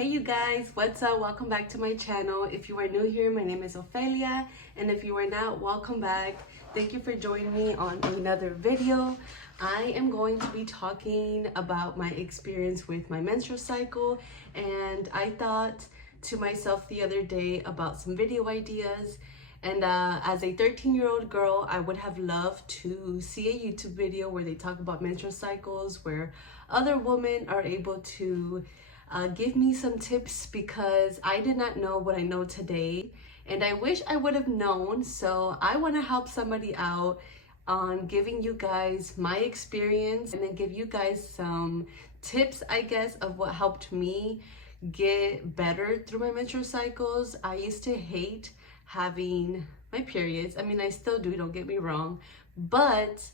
Hey you guys, what's up? Welcome back to my channel. If you are new here, my name is Ophelia, and if you are not, welcome back. Thank you for joining me on another video. I am going to be talking about my experience with my menstrual cycle, and I thought to myself the other day about some video ideas. And as a 13-year-old girl, I would have loved to see a YouTube video where they talk about menstrual cycles, where other women are able to give me some tips, because I did not know what I know today, and I wish I would have known. So I want to help somebody out on giving you guys my experience, and then give you guys some tips, I guess, of what helped me get better through my menstrual cycles. I used to hate having my periods. I mean, I still do, don't get me wrong, but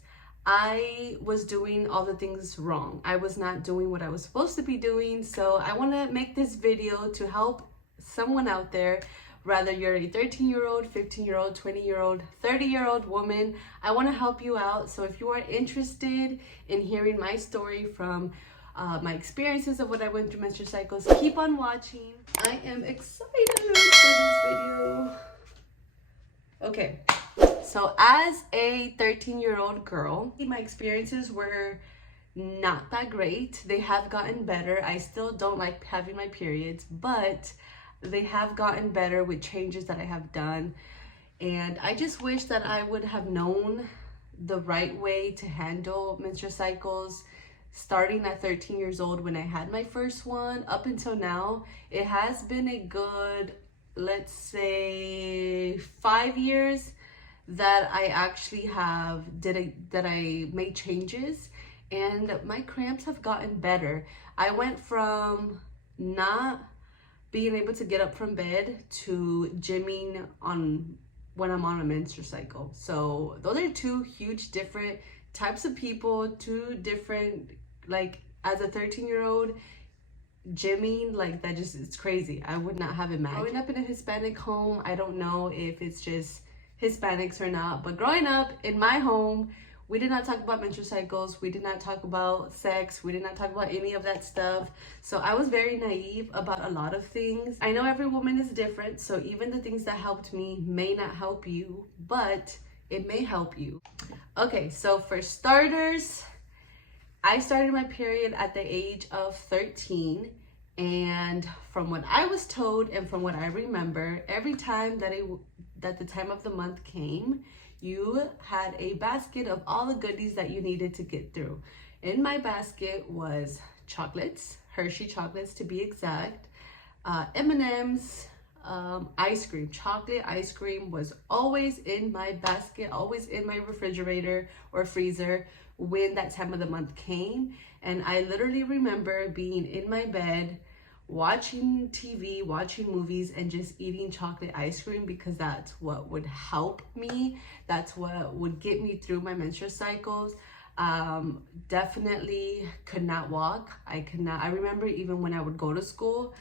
I was doing all the things wrong. I was not doing what I was supposed to be doing. So I want to make this video to help someone out there, whether you're a 13-year-old, 15-year-old, 20-year-old, 30-year-old woman. I want to help you out. So if you are interested in hearing my story from my experiences of what I went through menstrual cycles, keep on watching. I am excited for this video. Okay, so as a 13-year-old girl, my experiences were not that great. They have gotten better. I still don't like having my periods, but they have gotten better with changes that I have done. And I just wish that I would have known the right way to handle menstrual cycles starting at 13 years old when I had my first one. Up until now, it has been a good, let's say, 5 years that I actually that I made changes, and my cramps have gotten better. I went from not being able to get up from bed to gymming when I'm on a menstrual cycle. So those are two huge different types of people, two different, like, as a 13-year-old, gymming, like, that just, it's crazy. I would not have imagined. Growing up in a Hispanic home, I don't know if it's just Hispanics or not, but growing up in my home, we did not talk about menstrual cycles. We did not talk about sex. We did not talk about any of that stuff. So I was very naive about a lot of things. I know every woman is different, so even the things that helped me may not help you, but it may help you. Okay, so for starters, I started my period at the age of 13, and from what I was told and from what I remember, every time that the time of the month came, you had a basket of all the goodies that you needed to get through. In my basket was chocolates, Hershey chocolates to be exact, M&Ms, ice cream. Chocolate ice cream was always in my basket, always in my refrigerator or freezer when that time of the month came. And I literally remember being in my bed watching TV, watching movies, and just eating chocolate ice cream, because that's what would help me. That's what would get me through my menstrual cycles. Definitely could not walk. I remember even when I would go to school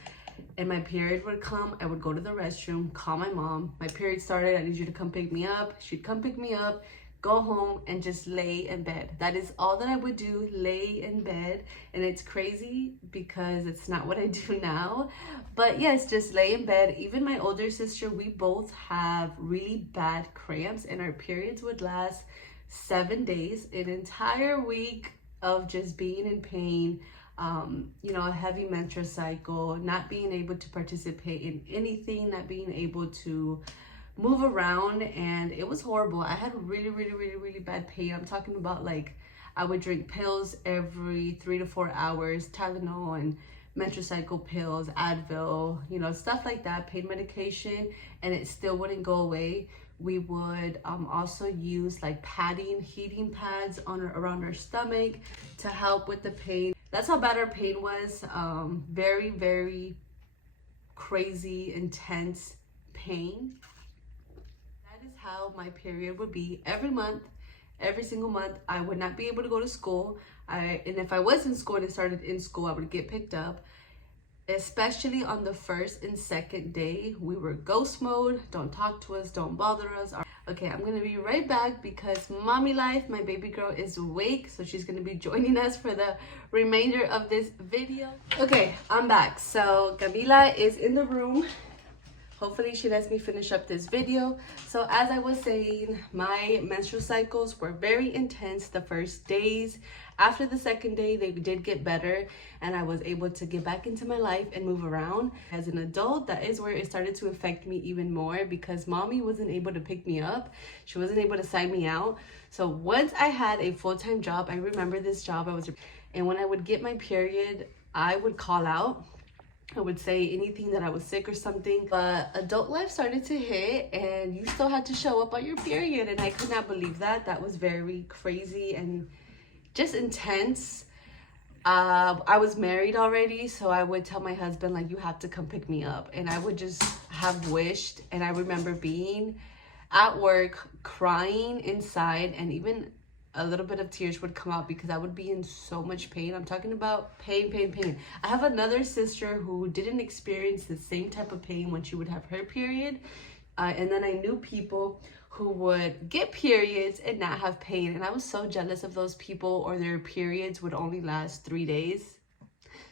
and my period would come, I would go to the restroom, call my mom. My period started, I need you to come pick me up. She'd come pick me up, go home, and just lay in bed. That is all that I would do, lay in bed. And it's crazy because it's not what I do now. But yes, just lay in bed. Even my older sister, we both have really bad cramps, and our periods would last 7 days, an entire week of just being in pain. You know, a heavy menstrual cycle, not being able to participate in anything, not being able to move around, and it was horrible. I had really bad pain. I'm talking about, like, I would drink pills every 3 to 4 hours, Tylenol and menstrual cycle pills, Advil, you know, stuff like that, pain medication, and it still wouldn't go away. We would also use like padding, heating pads around our stomach to help with the pain. That's how bad our pain was. Very crazy, intense pain. That is how my period would be every month. Every single month, I would not be able to go to school. And if I was in school and it started in school, I would get picked up. Especially on the first and second day, we were ghost mode. Don't talk to us, don't bother us. Okay, I'm gonna be right back because mommy life, my baby girl is awake, so she's gonna be joining us for the remainder of this video. Okay, I'm back. So Camila is in the room. Hopefully she lets me finish up this video. So as I was saying, my menstrual cycles were very intense the first days. After the second day, they did get better and I was able to get back into my life and move around. As an adult, that is where it started to affect me even more because mommy wasn't able to pick me up. She wasn't able to sign me out. So once I had a full-time job, I remember this job, and when I would get my period, I would call out. I would say anything that I was sick or something, but adult life started to hit and you still had to show up on your period, and I could not believe that. That was very crazy and just intense. I was married already, so I would tell my husband, like, you have to come pick me up, and I would just have wished. And I remember being at work crying inside, and even a little bit of tears would come out because I would be in so much pain. I'm talking about pain. I have another sister who didn't experience the same type of pain when she would have her period. And then I knew people who would get periods and not have pain. And I was so jealous of those people, or their periods would only last 3 days.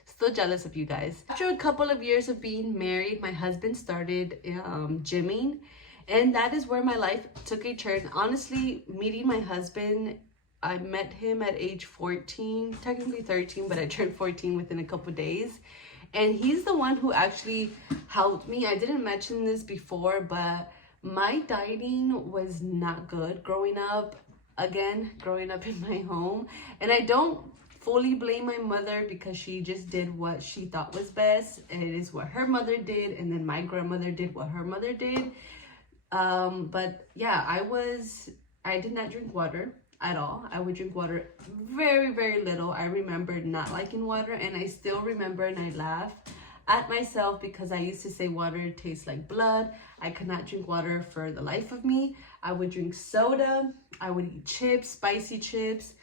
Still jealous of you guys. After a couple of years of being married, my husband started gymming. And that is where my life took a turn. Honestly, meeting my husband, I met him at age 14, technically 13, but I turned 14 within a couple days. And he's the one who actually helped me. I didn't mention this before, but my dieting was not good growing up. Again, growing up in my home. And I don't fully blame my mother because she just did what she thought was best. And it is what her mother did. And then my grandmother did what her mother did. But yeah, I did not drink water at all. I would drink water very little. I remember not liking water, and I still remember, and I laugh at myself because I used to say water tastes like blood. I could not drink water for the life of me. I would drink soda. I would eat chips, spicy chips.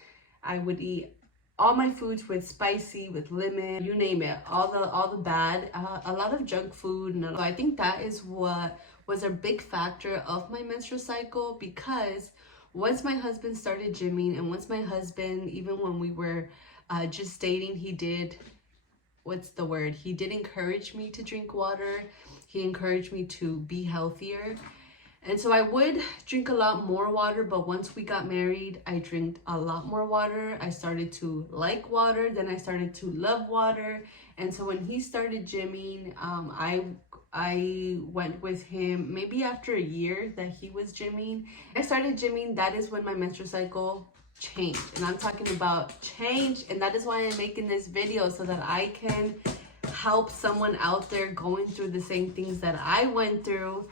I would eat all my foods with spicy, with lemon, you name it, all the bad, a lot of junk food. And I think that is what was a big factor of my menstrual cycle, because once my husband started gymming, and once my husband, even when we were just dating, he did encourage me to drink water. He encouraged me to be healthier. And so I would drink a lot more water, but once we got married, I drank a lot more water. I started to like water, then I started to love water. And so when he started gymming, I went with him maybe after a year that he was gymming. I started gymming. That is when my menstrual cycle changed. And I'm talking about change. And that is why I'm making this video, so that I can help someone out there going through the same things that I went through.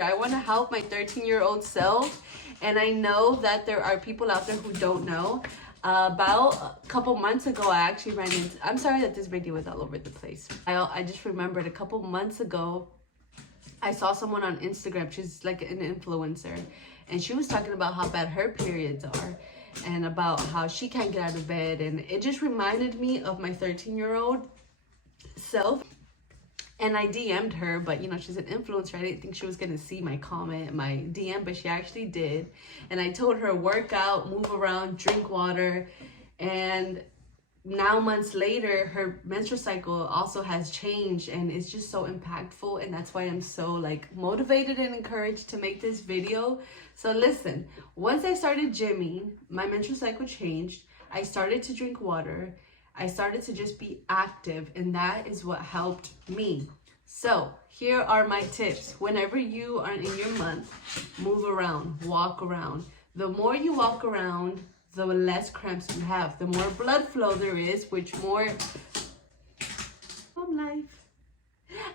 I want to help my 13-year-old self. And I know that there are people out there who don't know. About a couple months ago, I actually ran into, I'm sorry that this video is all over the place. I just remembered a couple months ago, I saw someone on Instagram. She's like an influencer, and she was talking about how bad her periods are and about how she can't get out of bed. And it just reminded me of my 13-year-old self. And I DM'd her, but you know, she's an influencer. I didn't think she was gonna see my comment, my DM, but she actually did. And I told her, work out, move around, drink water. And now months later, her menstrual cycle also has changed, and it's just so impactful. And that's why I'm so like motivated and encouraged to make this video. So listen, once I started gymming, my menstrual cycle changed. I started to drink water. I started to just be active, and that is what helped me. So here are my tips. Whenever you are in your month, move around, walk around. The more you walk around, the less cramps you have. The more blood flow there is, which more home life.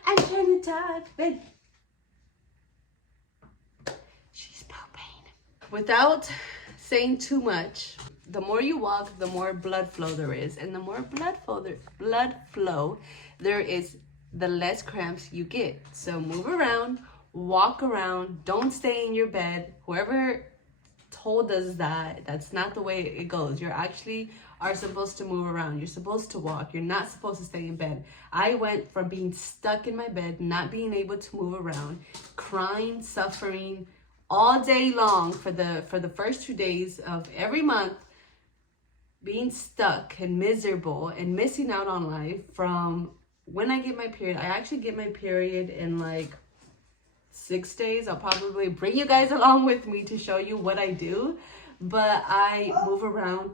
I'm trying to talk, but she's pooping. Without saying too much, the more you walk, the more blood flow there is. And the more blood flow there is, the less cramps you get. So move around, walk around, don't stay in your bed. Whoever told us that, that's not the way it goes. You actually are supposed to move around. You're supposed to walk. You're not supposed to stay in bed. I went from being stuck in my bed, not being able to move around, crying, suffering, all day long for the first 2 days of every month, being stuck and miserable and missing out on life from when I get my period. I actually get my period in like 6 days. I'll probably bring you guys along with me to show you what I do, but I move around.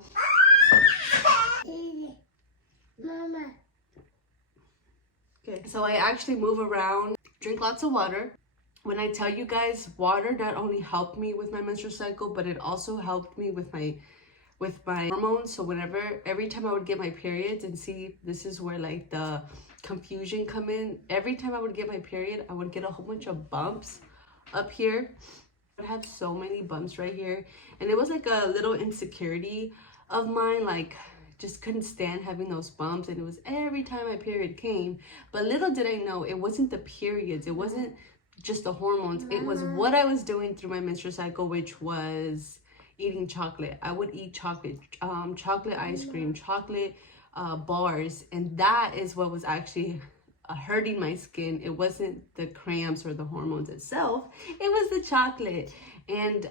Mama. Okay, so I actually move around, drink lots of water. When I tell you guys, water not only helped me with my menstrual cycle, but it also helped me with my hormones. So every time I would get my periods, and see, this is where like the confusion come in. Every time I would get my period, I would get a whole bunch of bumps up here. I have so many bumps right here, and it was like a little insecurity of mine, like just couldn't stand having those bumps, and it was every time my period came. But little did I know, it wasn't the periods, it wasn't just the hormones, it was what I was doing through my menstrual cycle, which was eating chocolate. I would eat chocolate, chocolate ice cream, chocolate bars, and that is what was actually hurting my skin. It wasn't the cramps or the hormones itself, it was the chocolate. And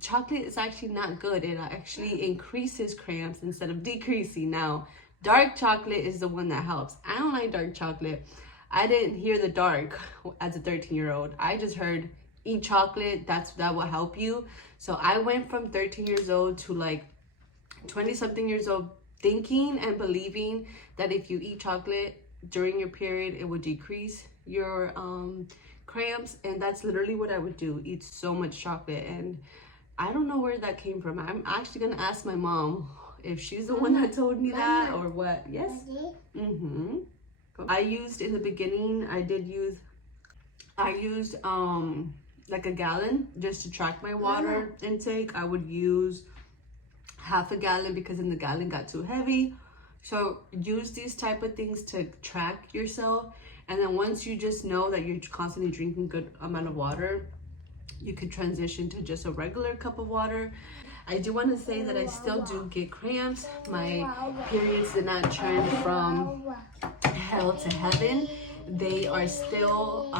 chocolate is actually not good. It actually increases cramps instead of decreasing. Now, dark chocolate is the one that helps. I don't like dark chocolate. I didn't hear the dark as a 13-year-old. I just heard eat chocolate, that will help you. So I went from 13 years old to like 20-something years old thinking and believing that if you eat chocolate during your period, it would decrease your cramps. And that's literally what I would do, eat so much chocolate. And I don't know where that came from. I'm actually gonna ask my mom if she's the one that told me that or what. Yes. I used, in the beginning, I used like a gallon just to track my water intake. I would use half a gallon because then the gallon got too heavy. So use these type of things to track yourself. And then once you just know that you're constantly drinking good amount of water, you could transition to just a regular cup of water. I do want to say that I still do get cramps. My periods did not turn from hell to heaven. They are still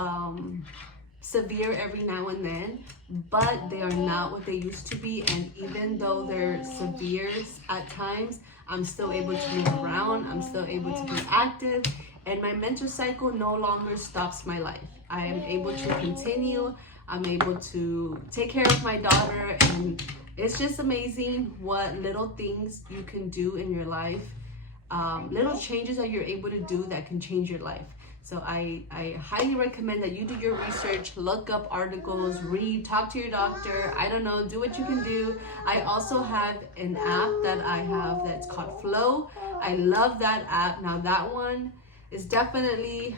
severe every now and then, but they are not what they used to be. And even though they're severe at times, I'm still able to move around. I'm still able to be active, and my menstrual cycle no longer stops my life. I am able to continue. I'm able to take care of my daughter, and it's just amazing what little things you can do in your life, little changes that you're able to do that can change your life. So I highly recommend that you do your research, look up articles, read, talk to your doctor. I don't know, do what you can do. I also have an app that I have that's called Flow. I love that app. Now that one is definitely,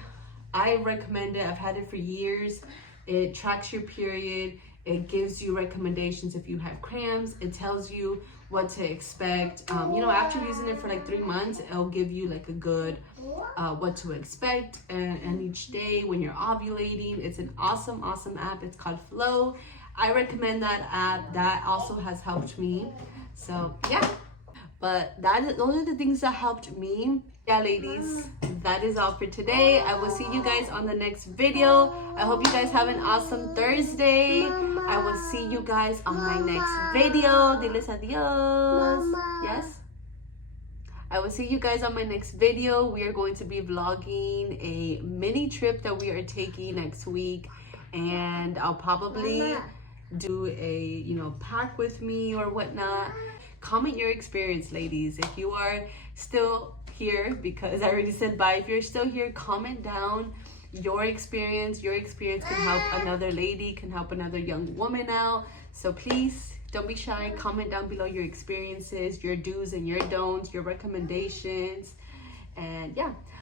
I recommend it. I've had it for years. It tracks your period. It gives you recommendations if you have cramps. It tells you what to expect. After using it for like 3 months, it'll give you like a good what to expect and each day when you're ovulating. It's an awesome app. It's called Flow. I recommend that app. That also has helped me. So yeah, but those are the things that helped me. Yeah, ladies, that is all for today. I will see you guys on the next video. I hope you guys have an awesome Thursday. I will see you guys on my next video. Diles adios. Yes? I will see you guys on my next video. We are going to be vlogging a mini trip that we are taking next week. And I'll probably do a, pack with me or whatnot. Comment your experience, ladies. If you are still here, because I already said bye, if you're still here, comment down your experience. Your experience can help another lady, can help another young woman out. So please don't be shy. Comment down below your experiences, your do's and your don'ts, your recommendations. And yeah,